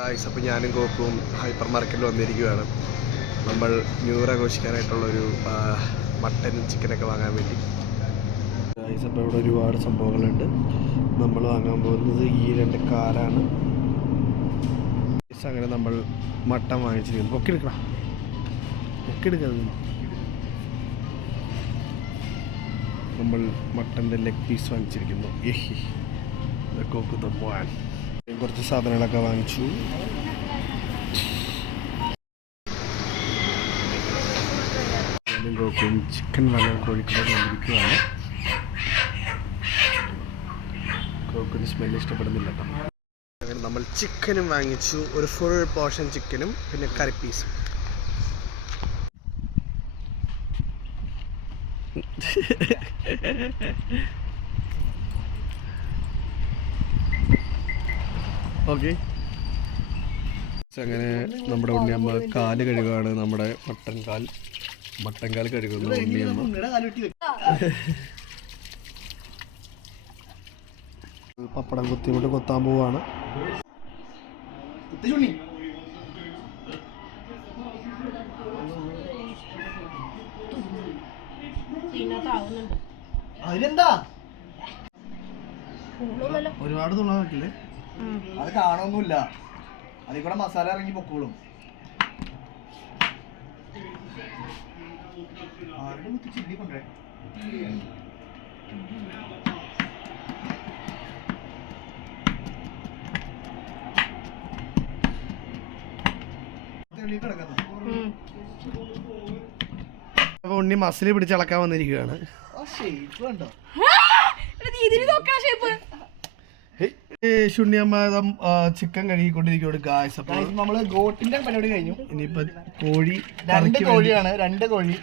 അപ്പോൾ ഞാനും കോപ്പും ഹൈപ്പർ മാർക്കറ്റിൽ വന്നിരിക്കുകയാണ്. നമ്മൾ ന്യൂ ഇയർ ആഘോഷിക്കാനായിട്ടുള്ളൊരു മട്ടനും ചിക്കനൊക്കെ വാങ്ങാൻ വേണ്ടി. അപ്പോൾ ഇവിടെ ഒരുപാട് സംഭവങ്ങളുണ്ട്. നമ്മൾ വാങ്ങാൻ പോകുന്നത് ഈ 2 കാറാണ്. അങ്ങനെ നമ്മൾ മട്ടൻ വാങ്ങിച്ചിരിക്കുന്നു. പൊക്കിയെടുക്കണം, നമ്മൾ മട്ടൻ്റെ ലെഗ് പീസ് വാങ്ങിച്ചിരിക്കുന്നു. കോക്ക് പോകാൻ കുറച്ച് സാധനങ്ങളൊക്കെ വാങ്ങിച്ചു. കോക്കും ചിക്കൻ വാങ്ങാൻ കോഴിക്കോട് വന്നിരിക്കുകയാണ്. കോക്കിന് സ്മെല്ല് ഇഷ്ടപ്പെടുന്നില്ല കേട്ടോ. അങ്ങനെ നമ്മൾ ചിക്കനും വാങ്ങിച്ചു, ഒരു ഫുൾ പോർഷൻ ചിക്കനും പിന്നെ കറി പീസും. ഓക്കെ, അങ്ങനെ നമ്മുടെ ഉണ്ണിയമ്മ കാല് കഴുകുകയാണ്. നമ്മുടെ മട്ടൻ കാൽ കഴുകുന്നു ഉണ്ണിയമ്മ. പപ്പടം കുത്തിയിട്ട് കൊത്താൻ പോവാണ്. അതിലെന്താ ഒരുപാട് തുണ പറ്റില്ലേ? അത് കാണൊന്നുമില്ല, അതിൽ കൂടെ മസാല ഇറങ്ങി പൊക്കോളും. ആരുടെ കുത്തി ചില്ലി കൊണ്ടേ അപ്പൊ ഉണ്ണി മസിൽ പിടിച്ച് ഇളക്കാൻ വന്നിരിക്കുകയാണ്. ഉണ്ണിയമ്മ ചിക്കൻ കഴുകിക്കൊണ്ടിരിക്കുകയാണ്. ഗായ്സ്, അപ്പോൾ നമ്മള് ഗോട്ടിന്റെ പരിപാടി കഴിഞ്ഞു. ഇനിയിപ്പോ കോഴി, 2 കോഴിയാണ്, 2 കോഴി.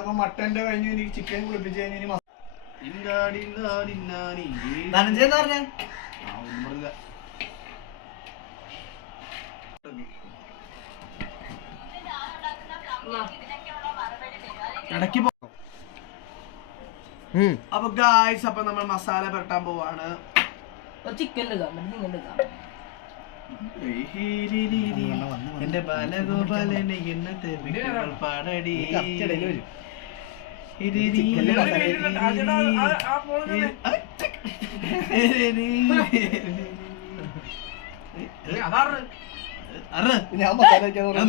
അപ്പൊ മട്ടന്റെ കഴിഞ്ഞു, ഇനി ചിക്കൻ കുളിപ്പിച്ച് കഴിഞ്ഞു. അപ്പൊ ഗായ്സ്, അപ്പൊ നമ്മൾ മസാല പുരട്ടാൻ പോവാണ്. എന്റെ ബാലഗോപാലനെ എന്നത്തെ പാടടി.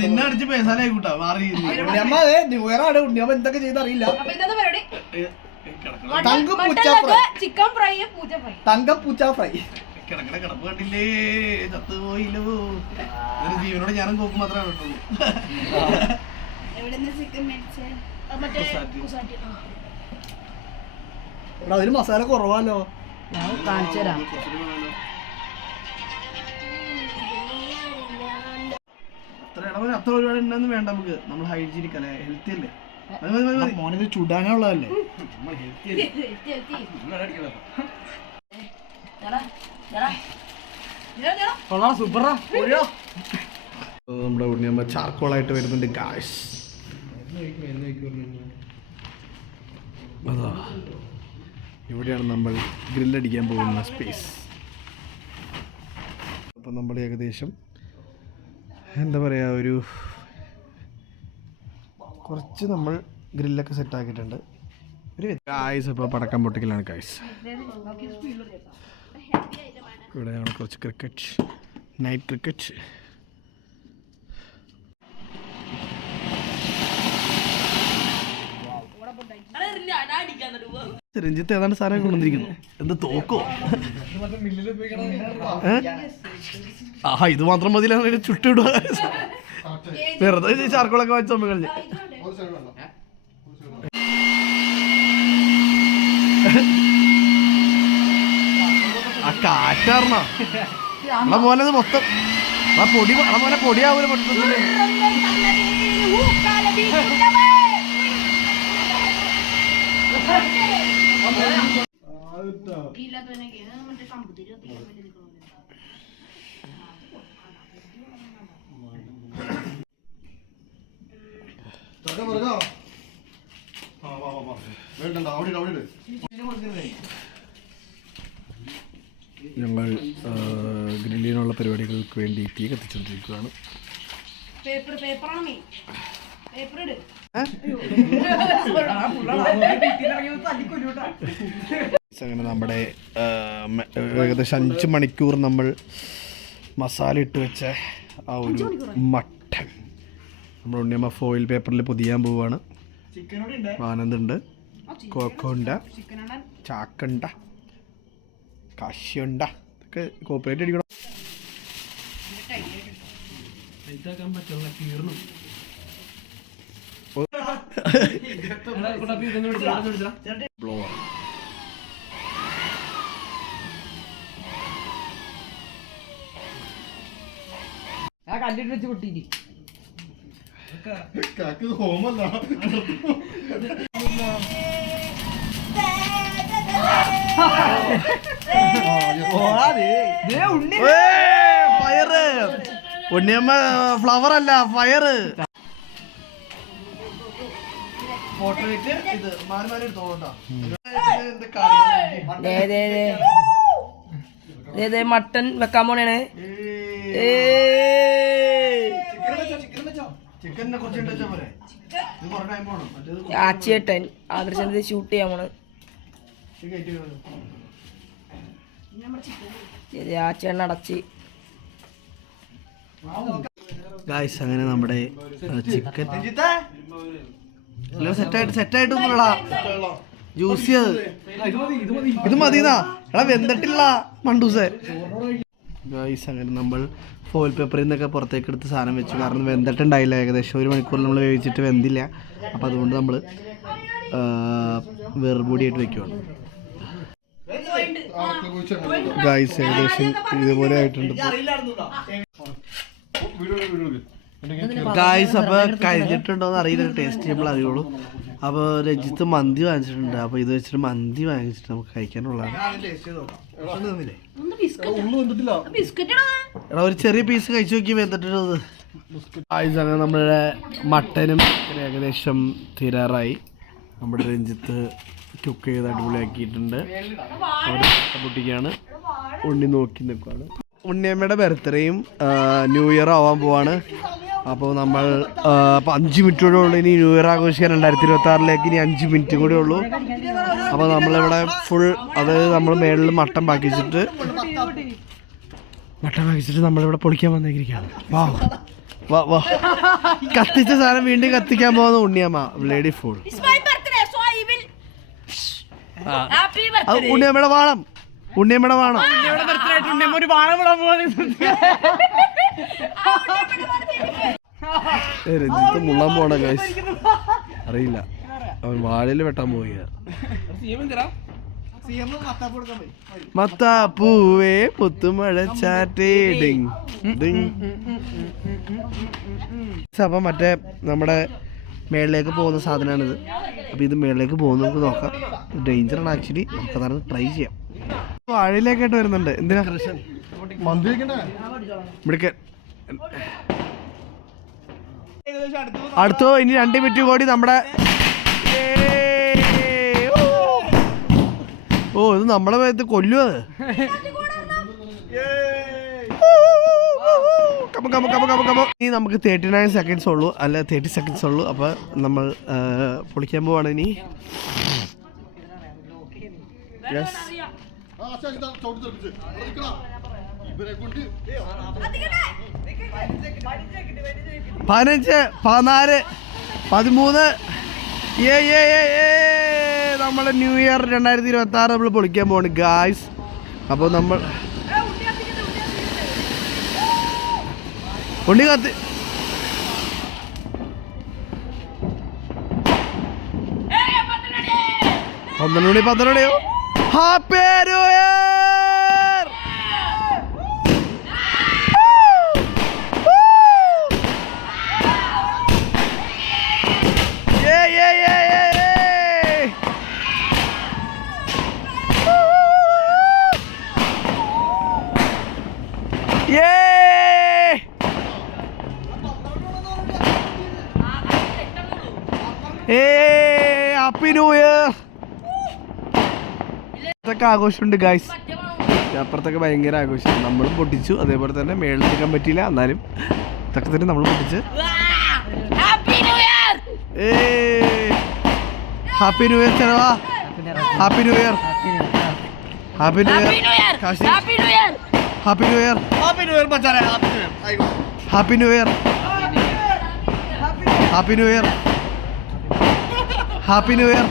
നിന്നെ അടിച്ച് പേസാലായി കൂട്ടാ മാറി. ഉണ്ണിയമ്മ എന്തൊക്കെ ചെയ്തറിയില്ല. തങ്കപ്പൂച്ച ഫ്രൈ കിടക്കണ കിടപ്പ് കണ്ടില്ലേ, ചത്തുപോയില്ലോ. ഒരു ജീവനോട് ഞാനും കോപ്പ് മാത്രമേ കിട്ടുള്ളൂ. അതിന് മസാല കുറവാലോ. അത്ര ഒരുപാട് ഉണ്ടെന്ന് വേണ്ട നമുക്ക്. നമ്മൾ ഹൈജീനിക് അല്ലേ, ഹെൽത്തി അല്ലേ. മോനിത് ചുടാനുള്ളതല്ലേ. നമ്മുടെ ഉണ്ണിയമ്മ ചാർക്കോളായിട്ട് വരുന്നുണ്ട് ഗായ്സ്. അതാ ഇവിടെയാണ് നമ്മൾ ഗ്രില്ലടിക്കാൻ പോകുന്ന സ്പേസ്. അപ്പം നമ്മൾ ഏകദേശം എന്താ പറയുക, ഒരു കുറച്ച് നമ്മൾ ഗ്രില്ലൊക്കെ സെറ്റാക്കിയിട്ടുണ്ട്. ഒരു ഗായ്സ്, അപ്പോൾ പടക്കം പൊട്ടിക്കലാണ് ഗായ്സ്. ഇവിടെ ഞങ്ങൾ കുറച്ച് ക്രിക്കറ്റ്, നൈറ്റ് ക്രിക്കറ്റ്. രഞ്ജിത്ത് ഏതാണ്ട് സാധനം കൊണ്ടുവന്നിരിക്കുന്നു. എന്ത് തോക്കോ? ആഹാ, ഇത് മാത്രം മതിയിലാണ് ചുട്ടിടുക. വെറുതെ ചാർക്കോളൊക്കെ വാങ്ങിച്ച നമ്മൾ കളഞ്ഞ്. ആ കാറ്റാർന്നാ മോനത് മൊത്തം മോനെ പൊടിയാവൂല മൊത്തത്തില്. വേണ്ട അവിടെ ഞങ്ങൾ ഗ്രില്ലിനുള്ള പരിപാടികൾക്ക് വേണ്ടി തീ കത്തിച്ചുകൊണ്ടിരിക്കുകയാണ്. അങ്ങനെ നമ്മുടെ ഏകദേശം 5 മണിക്കൂർ നമ്മൾ മസാല ഇട്ട് വെച്ച ആ ഒരു മട്ടൻ നമ്മൾ ഉണ്ണിയമ്മ ഫോയിൽ പേപ്പറിൽ പൊതിയാൻ പോവുകയാണ്. ആനന്ദുണ്ട്, കോക്കോണ്ട, ചാക്കണ്ട, കാശ്യുണ്ട, ഇതൊക്കെ കോപ്പറേറ്റ് അടിക്കണം. കല്ലിട്ട് വെച്ച് പൊട്ടിയിട്ട് ഫയറ് ഉണ്ണിയമ്മ ഫ്ലവർ അല്ല ഫയറ്. മട്ടൻ വെക്കാൻ പോണേ. ആച്ചേട്ടൻ ആദർശന്റെ ഷൂട്ട് ചെയ്യാൻ പോണ്. ആച്ചേട്ടൻ അടച്ച് ഗായ്സ് അങ്ങനെ നമ്മുടെ ചിക്കൻ സെറ്റായിട്ടൊന്നുമില്ലടാ, ജ്യൂസി ഇത് മതിന്നാ എടാ, വെന്തിട്ടില്ല മണ്ടൂസേ. ഗായ്സ് അങ്ങനെ നമ്മൾ ഫോയിൽ പേപ്പറിൽ നിന്നൊക്കെ പുറത്തേക്ക് എടുത്ത് സാധനം വെച്ചു. കാരണം വെന്തിട്ടുണ്ടായില്ല, ഏകദേശം 1 മണിക്കൂർ നമ്മൾ വേവിച്ചിട്ട് വെന്തില്ല. അപ്പോൾ അതുകൊണ്ട് നമ്മൾ വേർപൊടിയായിട്ട് വെക്കുവാണ്. ഗായ്സ് ഏകദേശം ഇതുപോലെ ആയിട്ടുണ്ട് ഗായ്സ്. അപ്പോൾ കഴിഞ്ഞിട്ടുണ്ടോയെന്ന് അറിയില്ല, ടേസ്റ്റ് ചെയ്യുമ്പോൾ അറിയുള്ളൂ. അപ്പോൾ രജിത്ത് മന്തി വാങ്ങിച്ചിട്ടുണ്ട്. അപ്പോൾ ഇത് വെച്ചിട്ട് മന്തി വാങ്ങിച്ചിട്ട് നമുക്ക് കഴിക്കാനുള്ളതാണ്. എടാ ഒരു ചെറിയ പീസ് കഴിച്ചു നോക്കി വെന്തിട്ടുള്ളത്. ഗായ്സ് അങ്ങനെ നമ്മുടെ മട്ടനും ഏകദേശം തീരാറായി. നമ്മുടെ രഞ്ജിത്ത് കുക്ക് ചെയ്ത് അടിപൊളിയാക്കിയിട്ടുണ്ട്. അവിടെ പൊട്ടിക്കാണ്, ഉണ്ണി നോക്കി നിൽക്കുകയാണ്. ഉണ്ണിയമ്മയുടെ ബർത്ത്ഡേയും ന്യൂ ഇയർ ആവാൻ പോവാണ്. അപ്പോൾ നമ്മൾ 5 മിനിറ്റ് കൂടെ ഉള്ളൂ ഇനി ന്യൂ ഇയർ ആഘോഷിക്കാൻ. 2026 ഇനി 5 മിനിറ്റ് കൂടെ ഉള്ളൂ. അപ്പോൾ നമ്മളിവിടെ ഫുൾ, അതായത് നമ്മൾ മേളിൽ മട്ടൻ പാക്കിച്ചിട്ട് നമ്മളിവിടെ പൊളിക്കാൻ വന്നേക്കിരിക്കുകയാണ്. വാ വാ വാ, കത്തിച്ച സാധനം വീണ്ടും കത്തിക്കാൻ പോകുന്ന ഉണ്ണിയമ്മ ലേഡി ഫുൾ. ഉണ്ണിയമ്മയുടെ വാണം, ഉണ്ണിയമ്മയുടെ വാണം. രഞ്ജിത്ത് മുള്ളാൻ പോണ ഗൈസ്, അറിയില്ല, അവൻ വാഴയിൽ വെട്ടാൻ പോവുക. മത്താപ്പൂവേ മുത്തുമഴ ചാറ്റേ ഡിങ് ഡിങ്. അപ്പം മറ്റേ നമ്മുടെ മേളിലേക്ക് പോകുന്ന സാധനമാണിത്. അപ്പോൾ ഇത് മേളിലേക്ക് പോകുന്ന നമുക്ക് നോക്കാം. ഡേഞ്ചറാണ് ആക്ച്വലി, നമുക്ക് അതാണ് ട്രൈ ചെയ്യാം. വാഴയിലേക്കായിട്ട് വരുന്നുണ്ട്. എന്തിനാ ഇവിടേക്ക് അടുത്തോ? ഇനി 2 മിനിറ്റ് കൂടി നമ്മുടെ ഇത് നമ്മളെ ഇത് കൊല്ലും. അത് ഇനി നമുക്ക് 39 സെക്കൻഡ്സ് ഉള്ളൂ, അല്ല 30 സെക്കൻഡ്സ് ഉള്ളൂ. അപ്പോൾ നമ്മൾ പൊളിക്കാൻ പോവാണ് ഇനി. യെസ് 15 14 13 നമ്മുടെ ന്യൂ ഇയർ 2026 നമ്മൾ പൊളിക്കാൻ പോവാണ് ഗായ്സ്. അപ്പോൾ നമ്മൾ ഉണ്ണി കത്തി 12 happy new year. Happy New Year. ഇതൊക്കെ ആഘോഷമുണ്ട് ഗായ്സ്. അപ്പുറത്തൊക്കെ ഭയങ്കര ആഘോഷം. നമ്മളും പൊട്ടിച്ചു, അതേപോലെ തന്നെ മേളിൽ എടുക്കാൻ പറ്റിയില്ല, എന്നാലും ഇതൊക്കെ തന്നെ നമ്മൾ പൊട്ടിച്ച്. ഹാപ്പി ന്യൂ ഇയർ ചെലവാ. Happy new year. Happy new year Kashi. Happy new year. Happy new year. Happy new year. Happy new year. Happy new year.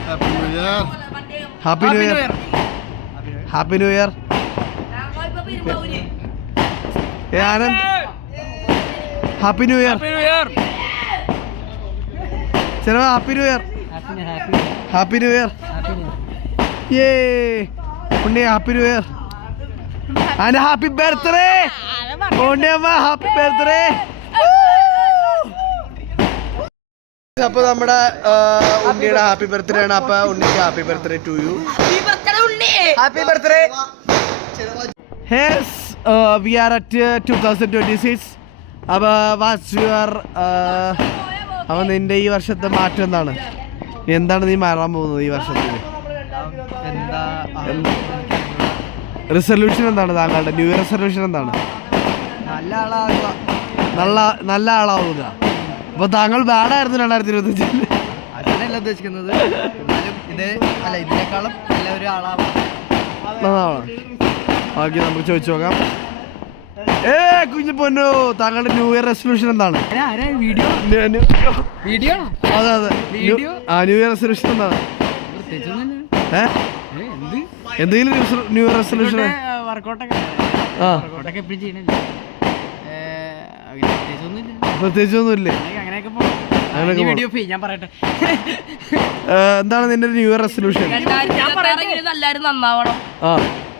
Happy new year. Happy new year. Anand happy new year. ചെലവാ happy new year. Happy new year. യേ Unni happy new year. And happy birthday Unniyamma. Happy birthday. അപ്പൊ നമ്മുടെ ഉണ്ണിയുടെ happy birthday ആണ്. അപ്പൊ ഉണ്ണിക്ക് happy birthday to U. Happy birthday. Yes, we are at 2026. അപ്പൊ what's your അപ്പൊ നിന്റെ ഈ വർഷത്തെ മാറ്റം എന്താണ്? നീ മാറാൻ പോകുന്നത് ഈ വർഷത്തിൽ? റിസൊല്യൂഷൻ എന്താണ് താങ്കളുടെ? ന്യൂ ഇയർ റിസൊല്യൂഷൻ എന്താണ്? നല്ല ആളാവുക. അപ്പൊ താങ്കൾ ബാഡായിരുന്നു 2025. അതല്ല ഉദ്ദേശിക്കുന്നത്. ഇതിനേക്കാളും എല്ലാവരും ആളാവും. ഓക്കെ, നമുക്ക് ചോദിച്ചു നോക്കാം. കുഞ്ഞു പൊന്നോ, താങ്കളുടെ ന്യൂ ഇയർ റെസൊല്യൂഷൻ എന്താണ്? വീഡിയോ അതെ ന്യൂ ഇയർ റെസൊല്യൂഷൻ എന്താണ്? എന്തെങ്കിലും ന്യൂ ഇയർ റെസൊല്യൂഷൻ? പ്രത്യേകിച്ചൊന്നുമില്ലേ? എന്താണ് നിന്റെ ന്യൂ ഇയർ റെസൊല്യൂഷൻ?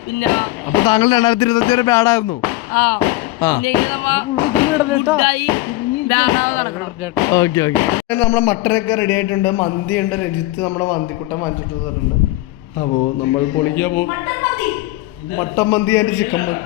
പിന്നെ അപ്പൊ താങ്കൾ 2025 വരെ ബാഡായിരുന്നു. Okay okay. നമ്മുടെ മട്ടനൊക്കെ റെഡി ആയിട്ടുണ്ട്. മന്തി ഉണ്ട്. രജിത്ത് നമ്മുടെ മന്തിക്കുട്ടൻ വാങ്ങിച്ചിട്ട് തരുന്നുണ്ട്. അപ്പോ നമ്മൾ പൊളിക്കാൻ പോകും. Mutton mandi and chicken mandi.